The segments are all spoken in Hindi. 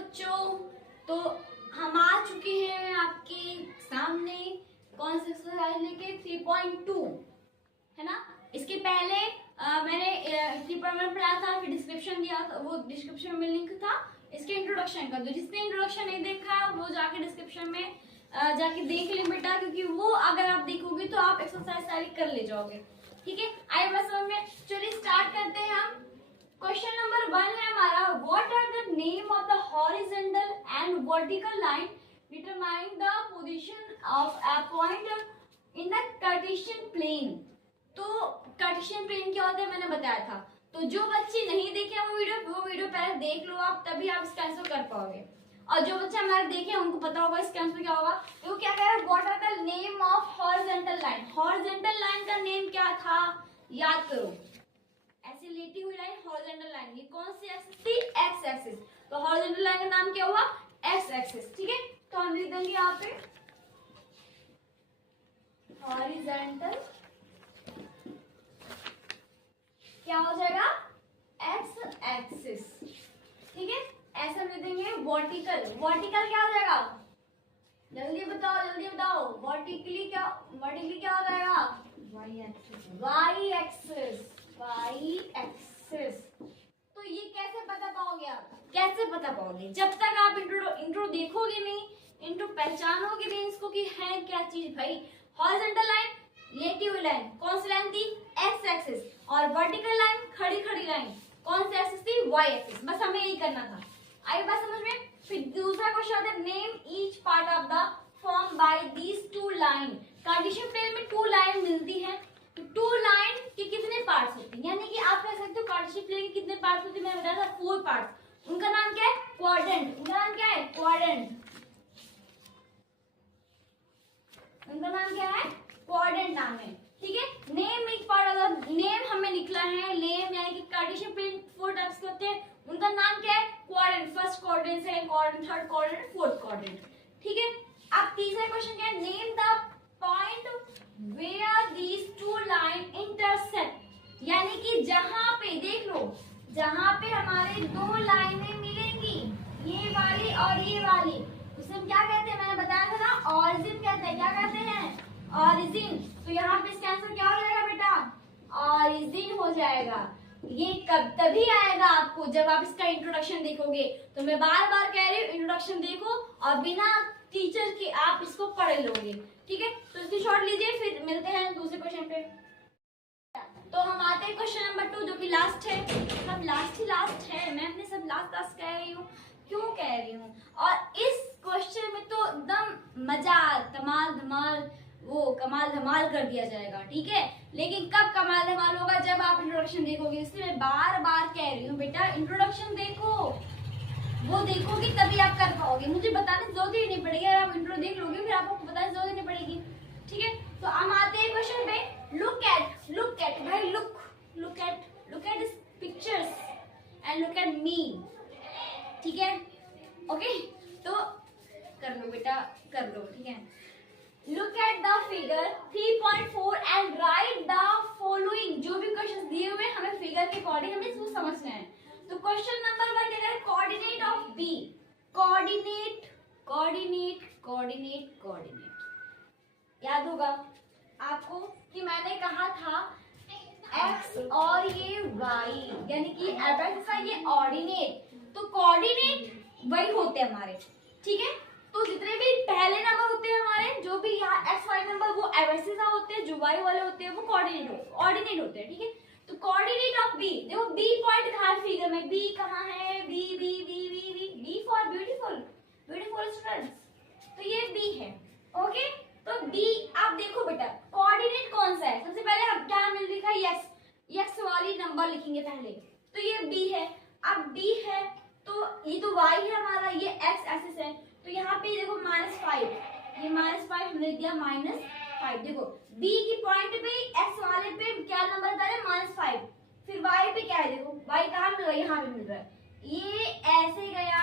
बच्चों, तो हम आ चुके हैं आपके सामने कौन सा एक्सरसाइज लेके 3.2 है ना। इसके पहले मैंने 3.1 पढ़ाया था, फिर डिस्क्रिप्शन दिया था, वो डिस्क्रिप्शन में लिंक था इसके इंट्रोडक्शन का। तो जिसने इंट्रोडक्शन नहीं देखा वो जाके डिस्क्रिप्शन में जाके देख ले बेटा, क्योंकि वो अगर आप देखोगे तो आप एक्सरसाइज सारी कर ले जाओगे। ठीक है, आइए बस समझ में। चलिए स्टार्ट करते हैं हम। क्वेश्चन नंबर 1 है हमारा, what are the name of the horizontal and vertical line determine the position of a point in the Cartesian plane. तो कार्टेशियन प्लेन क्या होता है मैंने बताया था। तो जो बच्चे नहीं देखे वो वीडियो पहले देख लो आप, तभी आप इसका आंसर कर पाओगे। और जो बच्चे हमारे देखे उनको पता होगा इसका आंसर क्या होगा। तो क्या कह रहा है, what are the name of horizontal line. Horizontal line का नेम क्या था, याद करो। ऐसे लेटी हुई लाइन हॉरिजॉन्टल लाइन, ये कौन सी एक्सिस थी, एक्स एक्सिस। तो हॉरिजॉन्टल लाइन का नाम क्या हुआ, एक्स एक्सिस। ठीक है, तो हम लिख देंगे यहाँ पे हॉरिजॉन्टल क्या हो जाएगा, एक्स एक्सिस। ठीक है, ऐसा लिख देंगे। वर्टिकल, वर्टिकल क्या हो जाएगा, जल्दी बताओ जल्दी बताओ। वर्टिकली क्या हो जाएगा, Y axis. Y axis, Y axis. तो ये कैसे पता पाओगे आप, कैसे पता पाओगे, जब तक आप इंट्रो देखोगे नहीं, इंट्रो पहचानोगे नहीं इसको कि है क्या चीज। भाई हॉरिजॉन्टल लाइन लेटी हुई लाइन, कौन सी लाइन थी, एक्स एक्सिस। और वर्टिकल लाइन खड़ी खड़ी लाइन, कौन सी एक्सिस थी, वाई एक्सिस। बस हमें यही करना था। आई बात समझ में। फिर दूसरा क्वेश्चन आता है, name each part of the form by these two line. Cartesian plane में 2 लाइन मिलती है, तो 2 लाइन के कितने पार्ट्स होते हैं, यानी कि आप कह सकते हो कार्टेशियन प्लेन के कितने पार्ट्स होते हैं, मैंने बताया था 4 पार्ट्स। उनका नाम क्या है, क्वाड्रेंट। उनका नाम क्या है, क्वाड्रेंट। उनका नाम क्या है, क्वाड्रेंट नाम है। ठीक है, name each part of the, name हमें निकला है, नेम यानी कि कार्टेशियन प्लेन 4 टाइप्स के होते हैं, उनका नाम क्या है, quadrant. First quadrant, second quadrant, third quadrant, fourth quadrant. ठीक है, अब तीसरा क्वेश्चन क्या है, name the point where these 2 line intersect. यानी कि जहां पे देख लो, जहां पे हमारे 2 लाइनें मिलेंगी, ये वाली और ये वाली, उसे हम क्या कहते हैं, मैंने बताया था ना, ऑरिजिन कहते हैं। क्या कहते हैं, ऑरिजिन। तो यहाँ पे इसका आंसर क्या हो जाएगा बेटा, ऑरिजिन हो जाएगा। ये कब तभी आएगा आपको जब आप इसका इंट्रोडक्शन देखोगे। तो मैं बार बार कह रही हूँ, इंट्रोडक्शन देखो और बिना टीचर के आप इसको पढ़ लोगे। ठीक है, तो इसकी शॉर्ट लीजिए, फिर मिलते हैं दूसरे क्वेश्चन पे। तो हम आते हैं क्वेश्चन नंबर 2, जो कि लास्ट है। सब लास्ट है, मैं अपने सब लास्ट कह रही हूँ, क्यों कह रही हूँ। और इस क्वेश्चन में तो एकदम मजा, कमाल धमाल कर दिया जाएगा। ठीक है, लेकिन कब कमाल धमाल होगा, जब आप इंट्रोडक्शन देखोगे। इसलिए मैं बार बार कह रही हूँ बेटा, इंट्रोडक्शन देखो, वो देखोगे तभी आप कर पाओगे। मुझे बताने की जरूरत ही नहीं पड़ेगी, अगर आप इंट्रो देख लोगे फिर आपको बताने की जरूरत नहीं पड़ेगी। ठीक है, तो हम आते हैं क्वेश्चन पे। लुक एट भाई, look at this pictures and look at me. ठीक है, ओके, तो कर लो बेटा, कर लो। ठीक है, look at the figure 3.4 and right the following. जो भी क्वेश्चन दिए हुए हैं हमें फिगर के अकॉर्डिंग हमें इसको समझना है। तो क्वेश्चन नंबर 1 क्या है, कोऑर्डिनेट ऑफ बी। कोऑर्डिनेट याद होगा आपको कि मैंने कहा था x और ये y, यानी कि एपेक्स का ये ऑर्डिनेट। तो कोऑर्डिनेट वही होते हैं हमारे। ठीक है, तो जितने भी पहले नंबर होते हैं हमारे, जो भी यहाँ x y नंबर, वो एपेक्स का होते हैं, जो y वाले होते हैं वो ऑर्डिनेट होते हैं। ठीक है, तो कोऑर्डिनेट ऑफ बी, देखो बी पॉइंट कहाँ है फिगर में, बी कहाँ है, बी फॉर ब्यूटीफुल स्टूडेंट्स। तो ये बी है। ओके, तो बी आप देखो बेटा, कोऑर्डिनेट कौन सा है, सबसे पहले हम क्या मिल लिखा है, एक्स वाली नंबर लिखेंगे पहले। तो ये बी है। अब बी है तो ये तो y है हमारा, ये x एक्सिस है। तो यहाँ पे देखो -5, ये -5 हमने दिया -5। देखो b की पॉइंट पे x वाले पे क्या नंबर बता रहे हैं, -5। फिर y पे क्या है, देखो y कहाँ मिल रहा है, यहाँ पे मिल रहा है। ये ऐसे गया,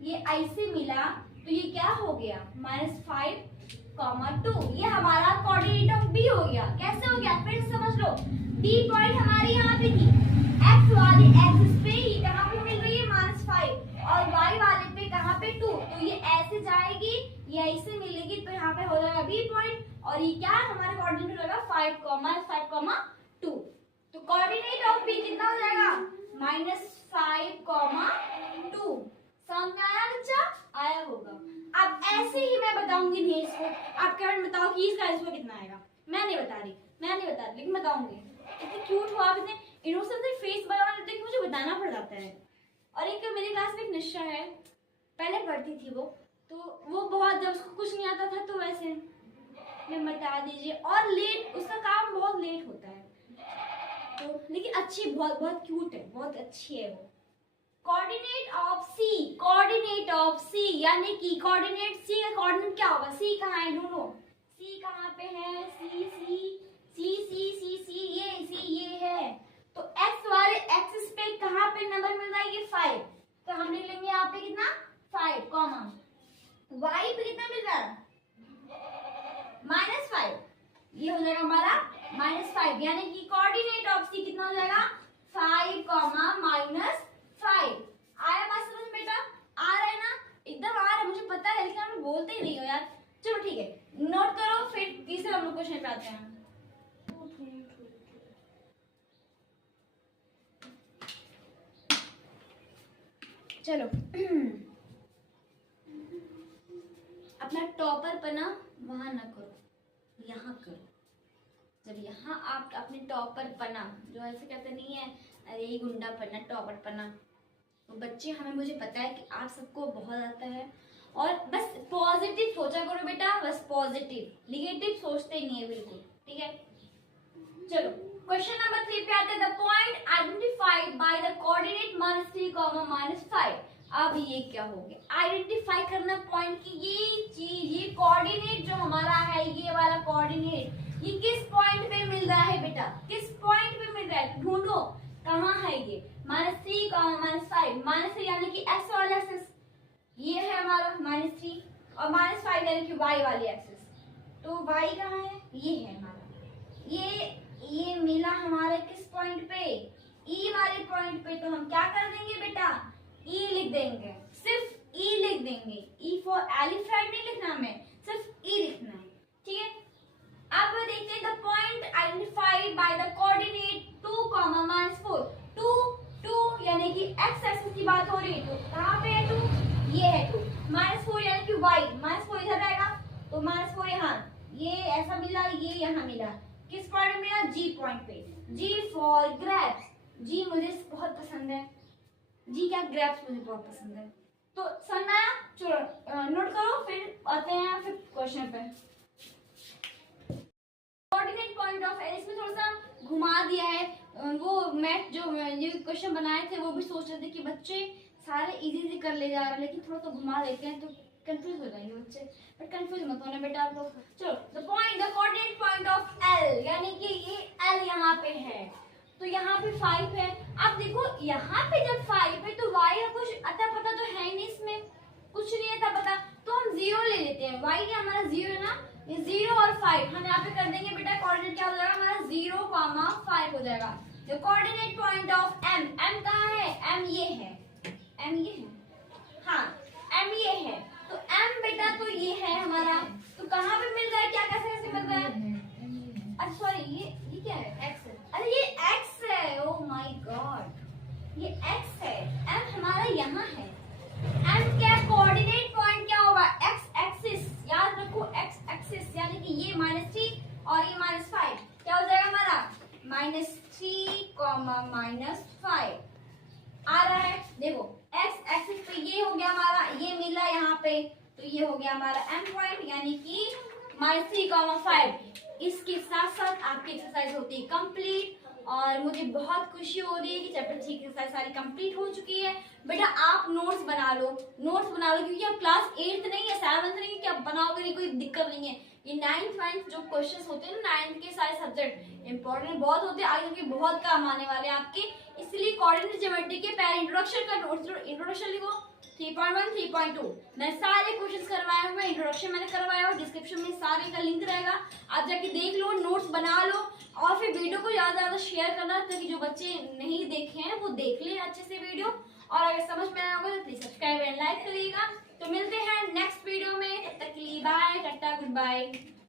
ये ऐसे मिला, तो ये क्या हो गया, -5, 2। ये हमारा कोऑर्डिनेट ऑफ b हो गया। कैसे हो गया फ्रेंड्स, समझ लो। b पॉइंट हमारी यहाँ पे थी, x वाले एक्सिस पे, ये कहाँ पे मिल रही है, -5, और y वाले पे कहाँ ये ऐसे मिलेगी तो यहाँ पे हो जाएगा बी पॉइंट, और ये क्या है हमारे कोऑर्डिनेट हो जाएगा 5,5,2। तो कोऑर्डिनेट ऑफ बी कितना हो जाएगा -5,2। समझ में आया बच्चा? आया होगा। अब ऐसे ही मैं बताऊंगी नेट्स को, आप क्या बताओ कि इसका आंसर कितना आएगा। मैं नहीं बता रही लेकिन बताऊंगी। इतनी क्यूट हो आप, इतने इनोसेंट से फेस बना लेते हैं कि मुझे बताना पड़ जाता है। और एक मेरी क्लास में एक निशा है, पहले पढ़ती थी वो, तो वो बहुत, जब उसको कुछ नहीं आता था तो वैसे मैं बता दीजिए, और लेट उसका काम बहुत लेट होता है, तो लेकिन अच्छी, बहुत बहुत क्यूट है, बहुत अच्छी है वो। कोऑर्डिनेट ऑफ सी यानी कि कोऑर्डिनेट सी का कोऑर्डिनेट क्या होगा, सी कहाँ है ढूंढो, सी कहाँ पे है, सी ये है, तो एक्स वाले एक्सिस पे कहाँ पे नंबर मिल रहा है, ये 5, तो हम लिख लेंगे यहाँ पे कितना 5 कॉमा, वाई पे कितना मिल रहा है -5, ये हो जाएगा हमारा -5, यानी कि कोऑर्डिनेट ऑफ सी कितना हो जाएगा 5, -5। आया बात समझ बेटा? आ रहा है ना? एकदम आ रहा है, मुझे पता है, लेकिन हम बोलते ही नहीं हो यार। चलो ठीक है, नोट करो, फिर तीसरा हम लोग क्वेश्चन पे आते हैं। चलो अपना टॉपर पना वहां ना करो, यहाँ करो। जब यहाँ आप अपने टॉपर पना, जो ऐसे कहते नहीं है अरे ये गुंडा पना, टॉपर पना, तो बच्चे हमें, मुझे पता है कि आप सबको बहुत आता है, और बस पॉजिटिव सोचा करो बेटा, बस पॉजिटिव, नेगेटिव सोचते नहीं है बिल्कुल, ठीक है। चलो क्वेश्चन नंबर 3 पे आते हैं। The point identified by the coordinate -3, -5। अब ये क्या हो गया, आइडेंटिफाई करना पॉइंट की ये चीज, ये कोऑर्डिनेट जो हमारा है, ये वाला कोऑर्डिनेट, ये किस पॉइंट पे मिल रहा है बेटा, किस पॉइंट पे मिल रहा है, ढूंढो कहाँ है ये, -3, -5, -3 यानी कि एक्स वाला एक्सिस, ये है हमारा -3, और -5 यानी कि वाई वाली एक्सिस, तो वाई कहाँ है, ये है हमारा, ये मिला हमारे किस पॉइंट पे, ई वाले पॉइंट पे, तो हम क्या कर देंगे बेटा, ई लिख देंगे, सिर्फ ई लिख देंगे, ई फॉर एलिफेंट नहीं लिखना हमें, सिर्फ ई लिखना है, ठीक है। अब देखते हैं the point identified by the coordinate 2, -4, 2 यानी कि एक्स एक्सिस की बात हो रही है, तो कहाँ पे है 2, ये है 2, -4 यानी कि वाई, -4 इधर आएगा, तो -4 यहाँ, ये ऐसा मिला, ये यहाँ मिला, किस पॉइंट में मिला, जी पॉइंट पे, जी फॉर ग्रेप्स, जी मुझे बहुत पसंद है, जी क्या, ग्रेप्स मुझे बहुत पसंद है, तो समझना, चलो नोट करो, फिर आते हैं फिर क्वेश्चन पे। कोऑर्डिनेट पॉइंट ऑफ एलिस में थोड़ा सा घुमा दिया है, वो मैथ जो ये क्वेश्चन बनाए थे वो भी सोच रहे थे कि बच्चे सारे इजी कर ले जा रहे हैं, लेकिन थोड़ा सा घुमा देते हैं तो कंफ्यूज हो जाएंगे बच्चे, बट कंफ्यूज मत होना बेटा आप लोग। चलो the coordinate point of L, यानी कि ये एल यहाँ पे है, तो यहाँ पे 5 है। अब देखो यहाँ पे जब 5 है तो y का कुछ अता पता तो है नहीं, इसमें कुछ नहीं है पता, तो हम 0 ले लेते हैं, y हमारा 0 है ना, ये 0 और 5 हम यहाँ पे कर देंगे बेटा, कोऑर्डिनेट क्या हो जाएगा हमारा 0, 5 हो जाएगा। The coordinate point of m, m कहाँ है, m ये है, m ये है, हाँ m ये है, तो m बेटा तो ये है हमारा, तो कहाँ पे मिल रहा है, क्या कैसे कैसे मिल रहा है, अच्छा सॉरी ये क्या है, x है, अरे ये x है, ओह माय गॉड ये x है, m हमारा यहाँ है, m क्या कोऑर्डिनेट पॉइंट क्या होगा, x एक्सिस, याद रखो x एक्सिस, यानी कि ये -3 और ये -5 क्या हो जाएगा हमारा -3, -5 आ रहा है। देखो x एक्सिस पे ये हो गया हमारा, ये मिला यहाँ पे, तो ये हो गया हमारा m पॉइंट, यानी कि -3, 5। इसके साथ साथ आपकी एक्सरसाइज होती है कंप्लीट, और मुझे बहुत खुशी हो रही है कि चैप्टर 3 की एक्सरसाइज सारी कंप्लीट हो चुकी है। बेटा आप नोट्स बना लो, क्योंकि अब क्लास 8th नहीं है, 7th नहीं है कि आप बनाओगे नहीं, कोई दिक्कत नहीं है। ये 9th 9th जो क्वेश्चंस होते हैं ना, 9th के सारे सब्जेक्ट इंपॉर्टेंट बहुत होते हैं, आगे के बहुत काम आने वाले हैं आपके, इसलिए कोऑर्डिनेट ज्योमेट्री के पहले इंट्रोडक्शन का नोट्स, इंट्रोडक्शन लिखो 3.1 3.2 मैं सारे क्वेश्चंस करवाए हुए, इंट्रोडक्शन मैंने करवाया हुआ, डिस्क्रिप्शन में सारे का लिंक रहेगा, आप जाके देख लो, नोट्स बना लो, और फिर वीडियो को ज्यादा शेयर करना ताकि जो बच्चे नहीं देखे हैं वो देख लें अच्छे से वीडियो, और अगर समझ में आया होगा तो प्लीज सब्सक्राइब एंड लाइक करिएगा। तो मिलते हैं नेक्स्ट वीडियो में, तब तक के लिए बाय, टाटा, गुड बाय।